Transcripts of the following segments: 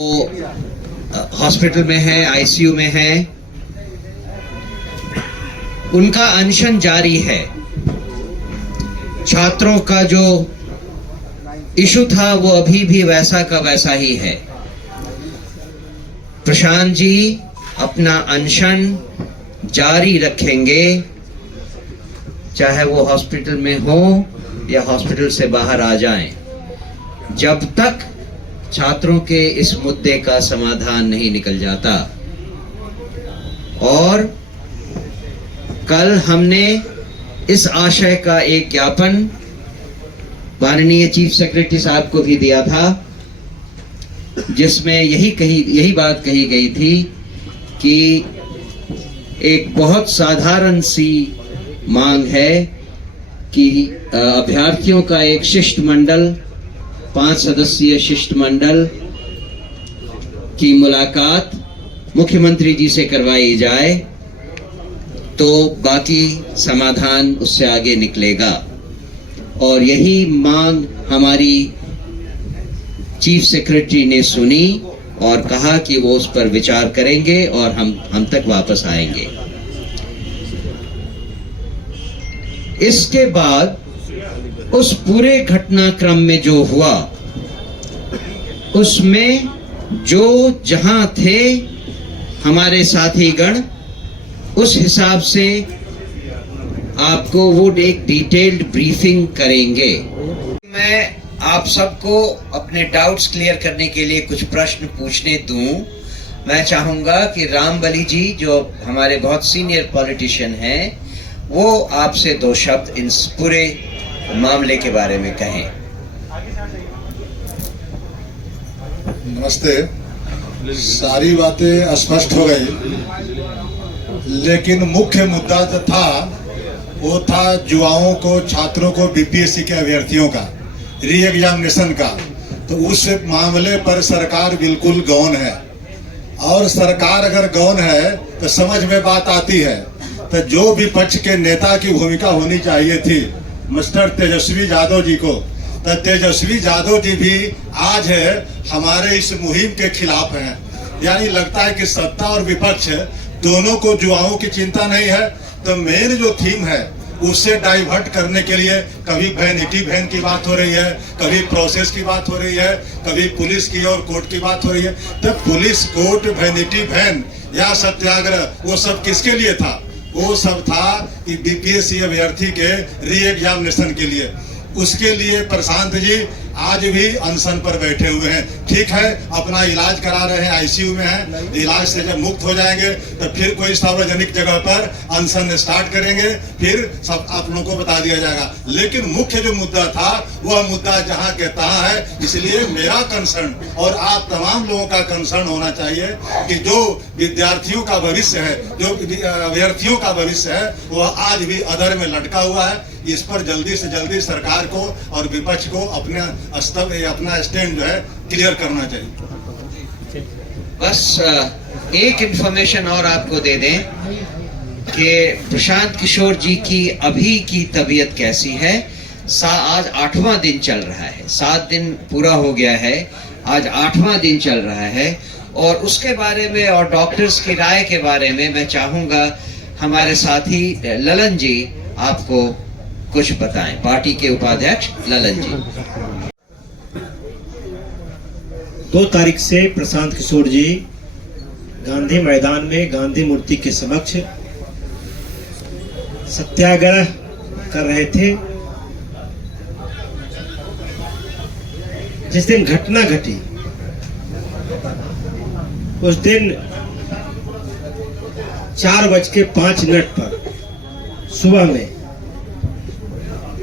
वो हॉस्पिटल में है, आईसीयू में है, उनका अनशन जारी है। छात्रों का जो इशू था वो अभी भी वैसा का वैसा ही है। प्रशांत जी अपना अनशन जारी रखेंगे, चाहे वो हॉस्पिटल में हो या हॉस्पिटल से बाहर आ जाएं, जब तक छात्रों के इस मुद्दे का समाधान नहीं निकल जाता। और कल हमने इस आशय का एक ज्ञापन माननीय चीफ सेक्रेटरी साहब को भी दिया था, जिसमें यही बात कही गई थी कि एक बहुत साधारण सी मांग है कि अभ्यर्थियों का एक शिष्टमंडल 5 सदस्यीय शिष्टमंडल की मुलाकात मुख्यमंत्री जी से करवाई जाए, तो बाकी समाधान उससे आगे निकलेगा। और यही मांग हमारी चीफ सेक्रेटरी ने सुनी और कहा कि वो उस पर विचार करेंगे और हम तक वापस आएंगे। इसके बाद उस पूरे घटनाक्रम में जो हुआ, उसमें जो जहां थे हमारे साथीगण, उस हिसाब से आपको वो एक डिटेल्ड ब्रीफिंग करेंगे। मैं आप सबको अपने डाउट्स क्लियर करने के लिए कुछ प्रश्न पूछने दूं। मैं चाहूंगा कि रामबली जी, जो हमारे बहुत सीनियर पॉलिटिशियन हैं, वो आपसे 2 शब्द इन पूरे मामले के बारे में कहें। नमस्ते। सारी बातें स्पष्ट हो गई, लेकिन मुख्य मुद्दा जो था वो था युवाओं को, छात्रों को, बीपीएससी के अभ्यर्थियों का री एग्जामिनेशन का। तो उस मामले पर सरकार बिल्कुल गौन है, और सरकार अगर गौन है तो समझ में बात आती है। तो जो विपक्ष के नेता की भूमिका होनी चाहिए थी मिस्टर तेजस्वी यादव जी को, तो तेजस्वी यादव जी भी आज है हमारे इस मुहिम के खिलाफ हैं। यानी लगता है कि सत्ता और विपक्ष दोनों को युवाओं की चिंता नहीं है। तो मेन जो थीम है उससे डाइवर्ट करने के लिए कभी वैनिटी वैन की बात हो रही है, कभी प्रोसेस की बात हो रही है, कभी पुलिस की और कोर्ट की बात हो रही है। तो पुलिस, कोर्ट, वैनिटी वैन या सत्याग्रह, वो सब किसके लिए था? वो सब था कि बीपीएससी अभ्यर्थी के री एग्जामिनेशन के लिए। उसके लिए प्रशांत जी आज भी अनशन पर बैठे हुए हैं। ठीक है, अपना इलाज करा रहे हैं, आईसीयू में हैं। इलाज से जब मुक्त हो जाएंगे तो फिर कोई सार्वजनिक जगह पर अनशन स्टार्ट करेंगे, फिर सब आप लोगों को बता दिया जाएगा। लेकिन मुख्य जो मुद्दा था वह मुद्दा जहां के तहां है। इसलिए मेरा कंसर्न और आप तमाम लोगों का कंसर्न होना चाहिए कि जो विद्यार्थियों का भविष्य है, जो अभ्यर्थियों का भविष्य है, वह आज भी अधर में लटका हुआ है। इस पर जल्दी से जल्दी सरकार को और विपक्ष को अपना स्टैंड जो है क्लियर करना चाहिए। बस एक इंफॉर्मेशन और आपको दे दें कि प्रशांत किशोर जी की अभी की तबीयत कैसी है। आज 8वां दिन चल रहा है, 7 दिन पूरा हो गया है, आज 8वां दिन चल रहा है। और उसके बारे में और डॉक्टर्स की राय के बारे में मैं चाहूंगा हमारे साथी ललन जी आपको कुछ बताएं। पार्टी के उपाध्यक्ष ललन जी। 2 तारीख से प्रशांत किशोर जी गांधी मैदान में गांधी मूर्ति के समक्ष सत्याग्रह कर रहे थे। जिस दिन घटना घटी उस दिन 4:05 पर सुबह में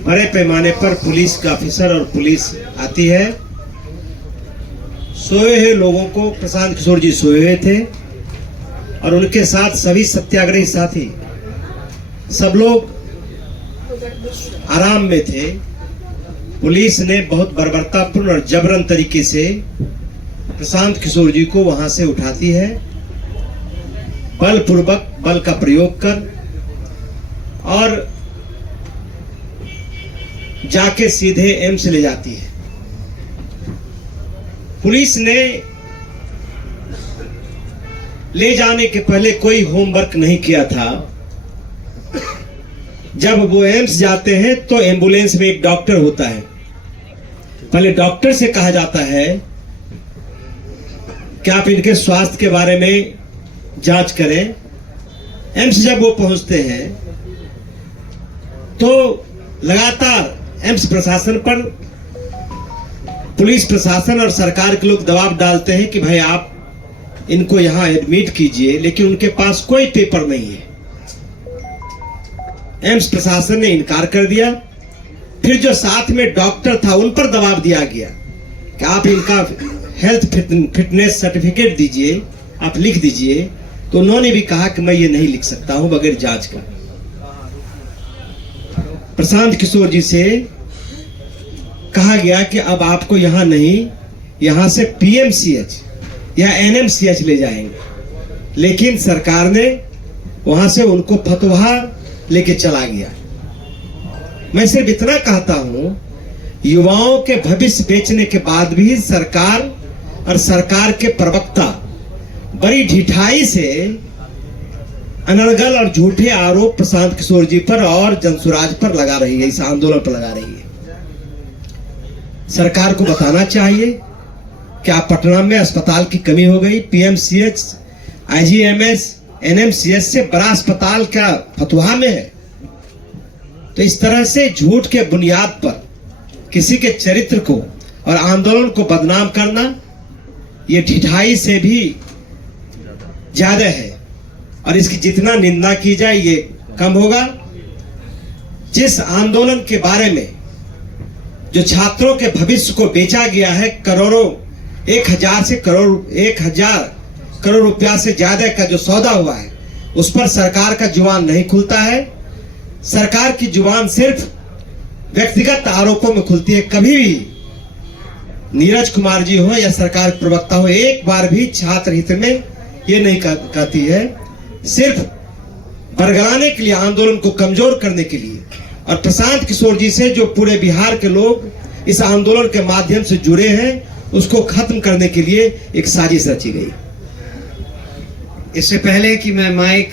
बड़े पैमाने पर पुलिस का ऑफिसर और पुलिस आती है। सोए हुए लोगों को, प्रशांत किशोर जी सोए हुए थे और उनके साथ सभी सत्याग्रही साथी, सब लोग आराम में थे। पुलिस ने बहुत बर्बरतापूर्ण और जबरन तरीके से प्रशांत किशोर जी को वहां से उठाती है, बलपूर्वक बल का प्रयोग कर, और जाके सीधे एम्स ले जाती है। पुलिस ने ले जाने के पहले कोई होमवर्क नहीं किया था। जब वो एम्स जाते हैं तो एम्बुलेंस में एक डॉक्टर होता है। पहले डॉक्टर से कहा जाता है कि आप इनके स्वास्थ्य के बारे में जांच करें। एम्स जब वो पहुंचते हैं तो लगातार एम्स प्रशासन पर पुलिस प्रशासन और सरकार के लोग दबाव डालते हैं कि भाई आप इनको यहां एडमिट कीजिए, लेकिन उनके पास कोई पेपर नहीं है। एम्स प्रशासन ने इनकार कर दिया। फिर जो साथ में डॉक्टर था उन पर दबाव दिया गया कि आप इनका हेल्थ फिटनेस सर्टिफिकेट दीजिए, आप लिख दीजिए। तो उन्होंने भी कहा कि मैं ये नहीं लिख सकता हूं बगैर जांच का। प्रशांत किशोर जी से कहा गया कि अब आपको यहां नहीं, यहां से पीएमसीएच या एनएमसीएच ले जाएंगे। लेकिन सरकार ने वहां से उनको फतवा लेके चला गया। मैं सिर्फ इतना कहता हूं, युवाओं के भविष्य बेचने के बाद भी सरकार और सरकार के प्रवक्ता बड़ी ढिठाई से अनर्गल और झूठे आरोप प्रशांत किशोर जी पर और जनसुराज पर लगा रही है, इस आंदोलन पर लगा रही है। सरकार को बताना चाहिए कि आप पटना में अस्पताल की कमी हो गई, पीएमसीएच, आईजीएमएस, एनएमसीएच से बड़ा अस्पताल क्या फतवा में है। तो इस तरह से झूठ के बुनियाद पर किसी के चरित्र को और आंदोलन को बदनाम करना, ये ढिठाई से भी ज्यादा है और इसकी जितना निंदा की जाए ये कम होगा। जिस आंदोलन के बारे में जो छात्रों के भविष्य को बेचा गया है, करोड़ों 1000 करोड़ रुपया से ज्यादा का जो सौदा हुआ है, उस पर सरकार का जुबान नहीं खुलता है। सरकार की जुबान सिर्फ व्यक्तिगत आरोपों में खुलती है। कभी भी नीरज कुमार जी हो या सरकार के प्रवक्ता हो, एक बार भी छात्र हित में ये नहीं कहती है। सिर्फ बरगलाने के लिए, आंदोलन को कमजोर करने के लिए और प्रशांत किशोर जी से जो पूरे बिहार के लोग इस आंदोलन के माध्यम से जुड़े हैं, उसको खत्म करने के लिए एक साजिश रची गई। इससे पहले कि मैं माइक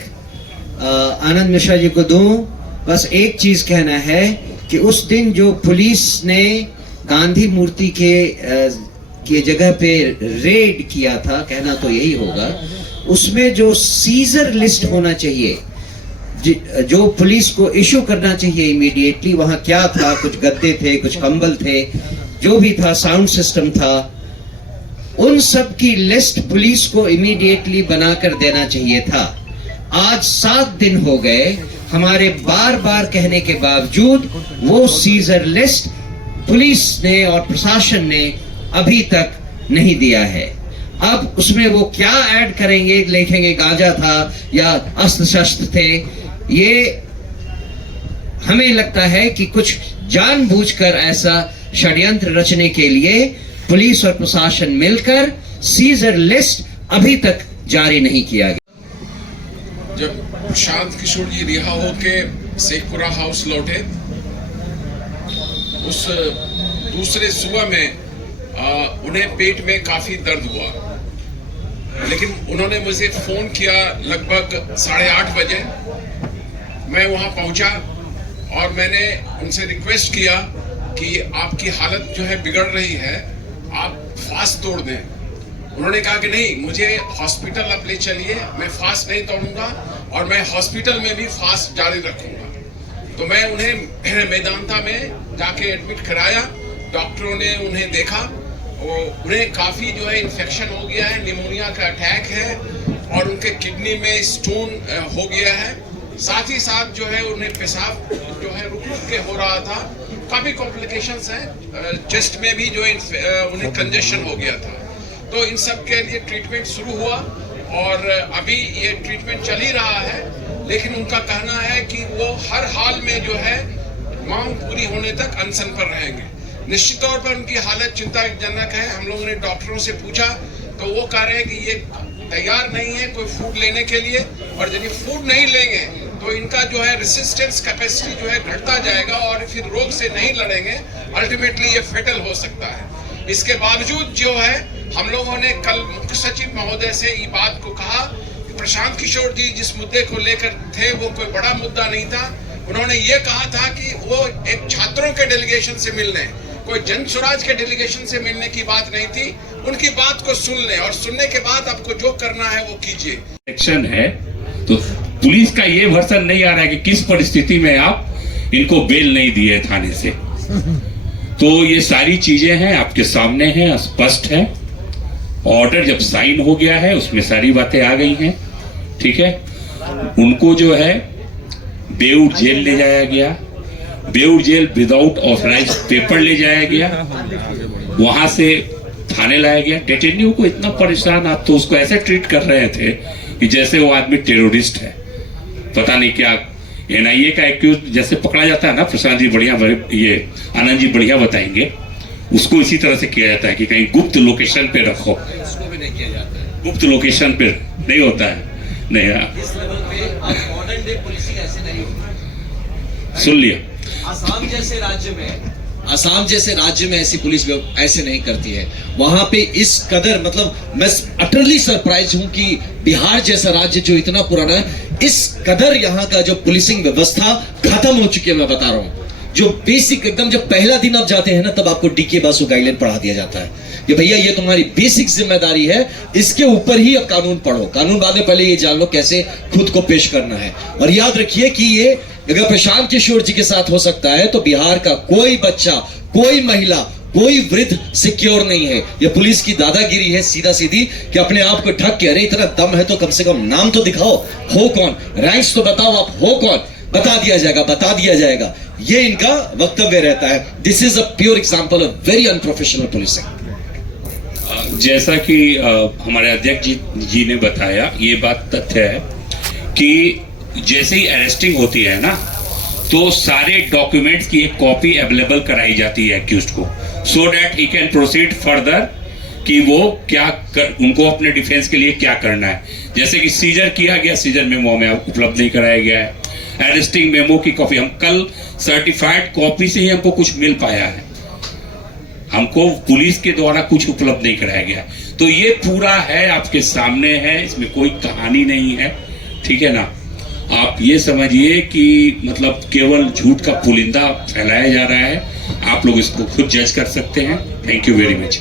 आनंद मिश्रा जी को दूं, बस एक चीज कहना है कि उस दिन जो पुलिस ने गांधी मूर्ति के जगह पे रेड किया था, कहना तो यही होगा, उसमें जो सीजर लिस्ट होना चाहिए, जो पुलिस को इशू करना चाहिए इमीडिएटली, वहां क्या था? कुछ गद्दे थे, कुछ कंबल थे, जो भी था, साउंड सिस्टम था, उन सब की लिस्ट पुलिस को इमीडिएटली बनाकर देना चाहिए था। आज 7 दिन हो गए, हमारे बार बार कहने के बावजूद वो सीजर लिस्ट पुलिस ने और प्रशासन ने अभी तक नहीं दिया है। अब उसमें वो क्या ऐड करेंगे, लिखेंगे गांजा था या अस्त्र शस्त्र थे, ये हमें लगता है कि कुछ जानबूझकर ऐसा षड्यंत्र रचने के लिए पुलिस और प्रशासन मिलकर सीजर लिस्ट अभी तक जारी नहीं किया गया। जब प्रशांत किशोर जी रिहा होके शेखपुरा हाउस लौटे, उस दूसरे सुबह में उन्हें पेट में काफी दर्द हुआ, लेकिन उन्होंने मुझे फोन किया लगभग 8:30 बजे। मैं वहां पहुंचा और मैंने उनसे रिक्वेस्ट किया कि आपकी हालत जो है बिगड़ रही है, आप फास्ट तोड़ दें। उन्होंने कहा कि नहीं, मुझे हॉस्पिटल आप ले चलिए, मैं फास्ट नहीं तोड़ूंगा और मैं हॉस्पिटल में भी फास्ट जारी रखूंगा। तो मैं उन्हें मेदांता में जाके एडमिट कराया। डॉक्टरों ने उन्हें देखा, उन्हें काफी जो है इन्फेक्शन हो गया है, निमोनिया का अटैक है और उनके किडनी में स्टोन हो गया है। साथ ही साथ जो है उन्हें पेशाब जो है रुक रुक के हो रहा था, काफी कॉम्प्लिकेशंस हैं, चेस्ट में भी जो उन्हें कंजेशन हो गया था। तो इन सब के लिए ट्रीटमेंट शुरू हुआ और अभी ये ट्रीटमेंट चल ही रहा है, लेकिन उनका कहना है कि वो हर हाल में जो है मांग पूरी होने तक अनशन पर रहेंगे। निश्चित तौर पर उनकी हालत चिंताजनक है। हम लोगों ने डॉक्टरों से पूछा तो वो कह रहे हैं कि ये तैयार नहीं है कोई फूड लेने के लिए, और यदि फूड नहीं लेंगे तो इनका जो है रेसिस्टेंस कैपेसिटी जो है घटता जाएगा और फिर रोग से नहीं लड़ेंगे, अल्टीमेटली ये फेटल हो सकता है। इसके बावजूद जो है हम लोगों ने कल मुख्य सचिव महोदय से ये बात को कहा प्रशांत किशोर जी जिस मुद्दे को लेकर थे वो कोई बड़ा मुद्दा नहीं था। उन्होंने ये कहा था कि वो एक छात्रों के डेलीगेशन से मिलने, कोई जन स्वराज के डेलीगेशन से मिलने की बात नहीं थी। उनकी बात को सुन लें और सुनने के बाद आपको जो करना है वो कीजिए। एक्शन है तो पुलिस का ये वर्सन नहीं आ रहा है कि किस परिस्थिति में आप इनको बेल नहीं दिए थाने से। तो ये सारी चीजें हैं आपके सामने हैं, स्पष्ट है। ऑर्डर जब साइन हो गया है उसमें सारी बातें आ गई हैं, ठीक है। उनको जो है बेऊर जेल ले जाया गया, Beur jail without authorise paper ले जाया गया, वहां से थाने लाया गया। डेटेन्यू को इतना परेशान, आप तो उसको ऐसे ट्रीट कर रहे थे कि जैसे वो आदमी टेररिस्ट है, पता नहीं क्या। एनआईए का एक्यूज जैसे पकड़ा जाता है ना, प्रशांत जी बढ़िया, ये आनंद जी बढ़िया बताएंगे, उसको इसी तरह से किया जाता है कि कहीं गुप्त लोकेशन पे रखो। उसको भी नहीं किया जाता है, गुप्त लोकेशन पे नहीं होता है, नहीं। इस लेवल पे मॉडर्न डे पुलिसिंग ऐसे नहीं होती। सुन लिया, असम जैसे राज्य में ऐसी पुलिस ऐसे नहीं करती है। वहां पे इस कदर, मतलब मैं अटरली सरप्राइज हूं कि बिहार जैसा राज्य जो इतना पुराना है, इस कदर यहाँ का जो पुलिसिंग व्यवस्था खत्म हो चुकी है। मैं बता रहा हूँ, जो बेसिक एकदम, जब पहला दिन आप जाते हैं ना, तब आपको डीके बासु गाइडलाइन पढ़ा दिया जाता है कि भैया ये तुम्हारी बेसिक जिम्मेदारी है, इसके ऊपर ही अब कानून पढ़ो। कानून बाद में पहले ये जान लो कैसे खुद को पेश करना है। और याद रखिए कि ये अगर प्रशांत किशोर जी के साथ हो सकता है तो बिहार का कोई बच्चा, कोई महिला, कोई वृद्ध सिक्योर नहीं है। ये पुलिस की दादागिरी है सीधा सीधी कि अपने आप को ढक के, अरे इतना दम है तो कम से कम नाम तो दिखाओ, हो कौन, रैंक्स तो बताओ आप हो कौन, बता दिया जाएगा। ये इनका वक्तव्य रहता है। This is a pure example of very unprofessional policing. जैसा कि हमारे अध्यक्ष जी ने बताया, ये बात तथ्य है कि जैसे ही अरेस्टिंग होती है ना, तो सारे डॉक्यूमेंट्स की एक कॉपी अवेलेबल कराई जाती है एक्यूज्ड को, so that he can proceed further कि वो क्या उनको अपने डिफेंस के लिए क्या करना है। जैसे कि सीजर किया गया, सीजर मेमो हमें उपलब्ध नहीं कराया गया है। अरेस्टिंग मेमो की कॉपी, हम कल सर्टिफाइड कॉपी से ही हमको कुछ मिल पाया है, हमको पुलिस के द्वारा कुछ उपलब्ध नहीं कराया गया। तो ये पूरा है, आपके सामने है, इसमें कोई कहानी नहीं है, ठीक है ना। आप ये समझिए कि मतलब केवल झूठ का पुलिंदा फैलाया जा रहा है। आप लोग इसको खुद जज कर सकते हैं। Thank you very much.